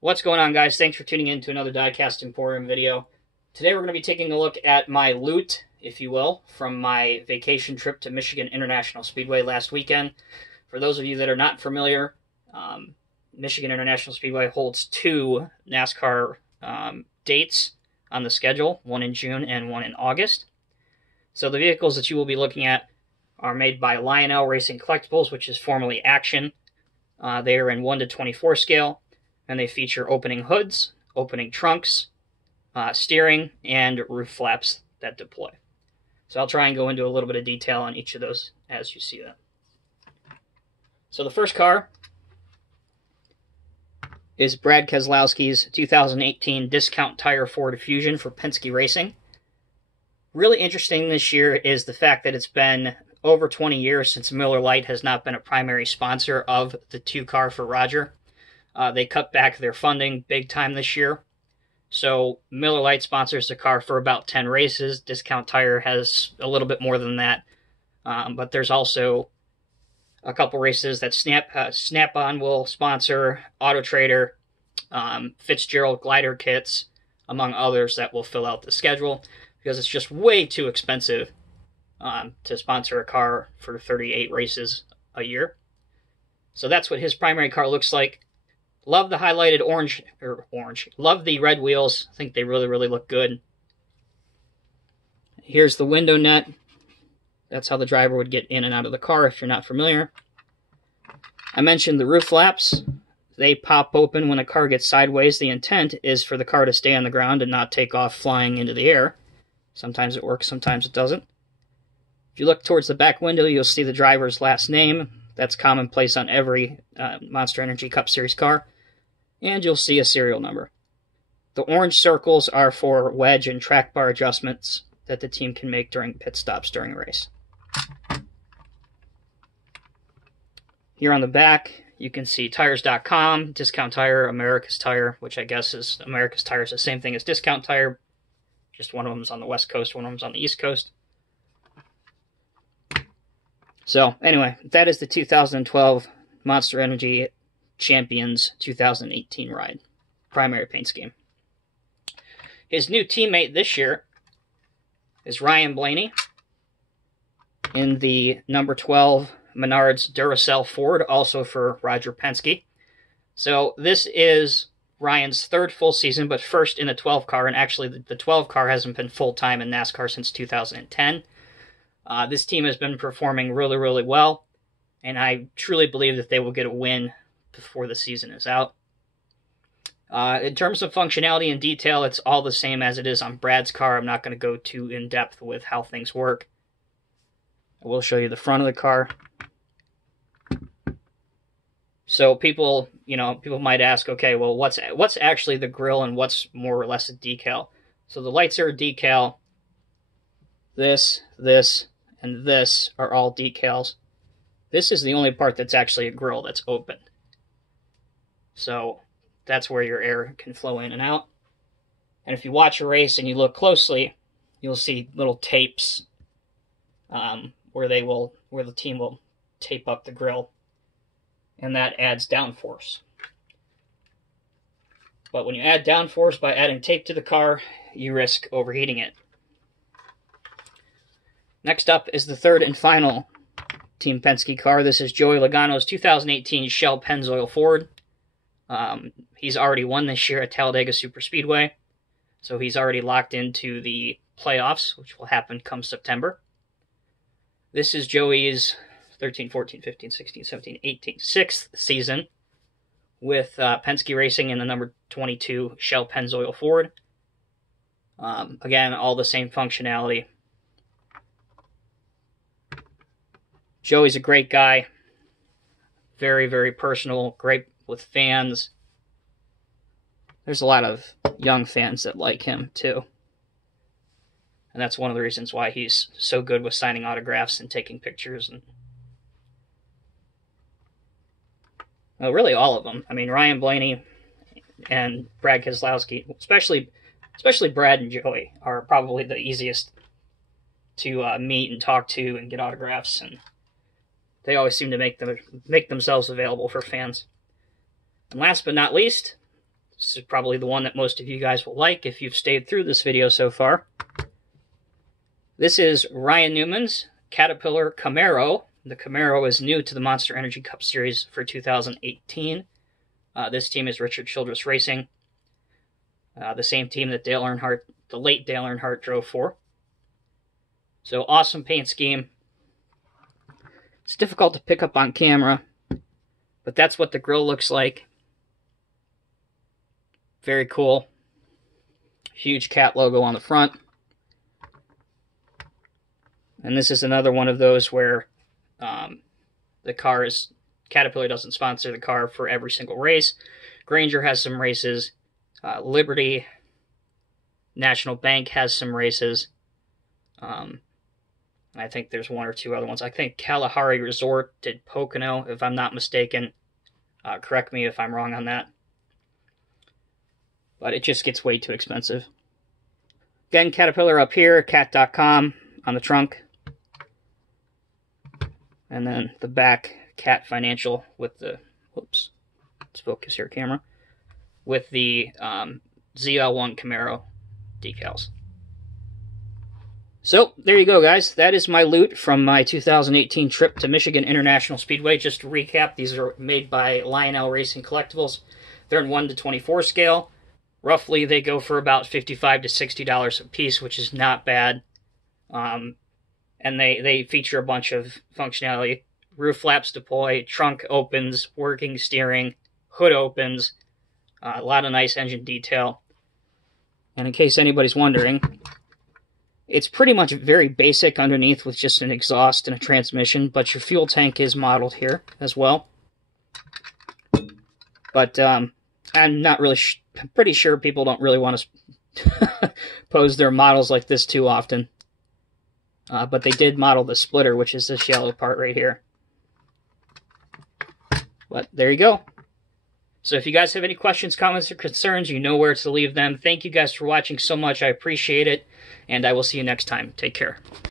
What's going on, guys? Thanks for tuning in to another Diecast Emporium video. Today we're going to be taking a look at my loot, if you will, from my vacation trip to Michigan International Speedway last weekend. For those of you that are not familiar, Michigan International Speedway holds two NASCAR dates on the schedule, one in June and one in August. So the vehicles that you will be looking at are made by Lionel Racing Collectibles, which is formerly Action. They are in 1:24 scale. And they feature opening hoods, opening trunks, steering, and roof flaps that deploy. So I'll try and go into a little bit of detail on each of those as you see them. So the first car is Brad Keselowski's 2018 Discount Tire Ford Fusion for Penske Racing. Really interesting this year is the fact that it's been over 20 years since Miller Lite has not been a primary sponsor of the two-car for Roger. They cut back their funding big time this year. So Miller Lite sponsors the car for about 10 races. Discount Tire has a little bit more than that. But there's also a couple races that Snap-on will sponsor, Auto Trader, Fitzgerald glider kits, among others that will fill out the schedule because it's just way too expensive to sponsor a car for 38 races a year. So that's what his primary car looks like. Love the highlighted orange. Love the red wheels. I think they really look good. Here's the window net. That's how the driver would get in and out of the car if you're not familiar. I mentioned the roof flaps. They pop open when a car gets sideways. The intent is for the car to stay on the ground and not take off flying into the air. Sometimes it works, sometimes it doesn't. If you look towards the back window, you'll see the driver's last name. That's commonplace on every Monster Energy Cup Series car. And you'll see a serial number. The orange circles are for wedge and track bar adjustments that the team can make during pit stops during a race. Here on the back, you can see tires.com, Discount Tire, America's Tire, which I guess is America's Tire is the same thing as Discount Tire. Just one of them's on the West Coast, one of them's on the East Coast. So, anyway, that is the 2012 Monster Energy Champions 2018 ride. Primary paint scheme. His new teammate this year is Ryan Blaney in the number 12 Menards Duracell Ford, also for Roger Penske. So this is Ryan's third full season, but first in the 12 car, and actually the 12 car hasn't been full-time in NASCAR since 2010. This team has been performing really well, and I truly believe that they will get a win before the season is out. In terms of functionality and detail, it's all the same as it is on Brad's car. I'm not going to go too in-depth with how things work. I will show you the front of the car. So people might ask, okay, well, what's actually the grille and what's more or less a decal? So the lights are a decal. This, and this are all decals. This is the only part that's actually a grille that's open. So that's where your air can flow in and out. And if you watch a race and you look closely, you'll see little tapes where the team will tape up the grille, and that adds downforce. But when you add downforce by adding tape to the car, you risk overheating it. Next up is the third and final Team Penske car. This is Joey Logano's 2018 Shell Pennzoil Ford. He's already won this year at Talladega Superspeedway, so he's already locked into the playoffs, which will happen come September. This is Joey's 13, 14, 15, 16, 17, 18, sixth season with Penske Racing in the number 22 Shell Pennzoil Ford. Again, all the same functionality. Joey's a great guy. Very personal, great with fans. There's a lot of young fans that like him, too. And that's one of the reasons why he's so good with signing autographs and taking pictures. And well, really all of them. I mean, Ryan Blaney and Brad Keselowski, especially Brad and Joey, are probably the easiest to meet and talk to and get autographs, and they always seem to make themselves available for fans. And last but not least, This is probably the one that most of you guys will like if you've stayed through this video so far. This is Ryan Newman's Caterpillar Camaro. The Camaro is new to the Monster Energy Cup Series for 2018. This team is Richard Childress Racing, the same team that the late Dale Earnhardt drove for. So awesome paint scheme. It's difficult to pick up on camera, but that's what the grille looks like. Very cool. Huge cat logo on the front. And this is another one of those where Caterpillar doesn't sponsor the car for every single race. Granger has some races. Liberty, National Bank has some races. I think there's one or two other ones. I think Kalahari Resort did Pocono, if I'm not mistaken. Correct me if I'm wrong on that. But it just gets way too expensive. Again, Caterpillar up here, cat.com on the trunk. And then the back, Cat Financial with the, whoops, let's focus here, camera, with the ZL1 Camaro decals. So, there you go, guys. That is my loot from my 2018 trip to Michigan International Speedway. Just to recap, these are made by Lionel Racing Collectibles. They're in 1 to 24 scale. Roughly, they go for about $55 to $60 a piece, which is not bad. And they feature a bunch of functionality. Roof flaps deploy, trunk opens, working steering, hood opens, a lot of nice engine detail. And in case anybody's wondering, it's pretty much very basic underneath with just an exhaust and a transmission, but your fuel tank is modeled here as well. But I'm not really I'm pretty sure people don't really want to pose their models like this too often. But they did model the splitter, which is this yellow part right here. But there you go. So if you guys have any questions, comments, or concerns, you know where to leave them. Thank you guys for watching so much. I appreciate it. And I will see you next time. Take care.